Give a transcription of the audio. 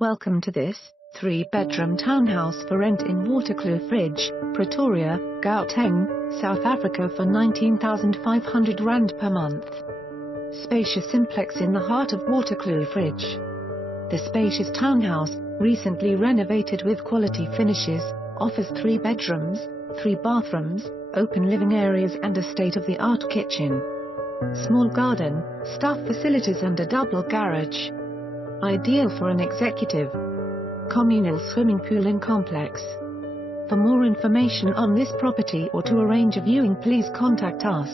Welcome to this 3-bedroom townhouse for rent in Waterkloof Ridge, Pretoria, Gauteng, South Africa for R19,500 per month. Spacious simplex in the heart of Waterkloof Ridge. The spacious townhouse, recently renovated with quality finishes, offers 3 bedrooms, 3 bathrooms, open living areas and a state-of-the-art kitchen. Small garden, staff facilities and a double garage. Ideal for an executive. Communal swimming pool and complex. For more information on this property or to arrange a viewing, please contact us.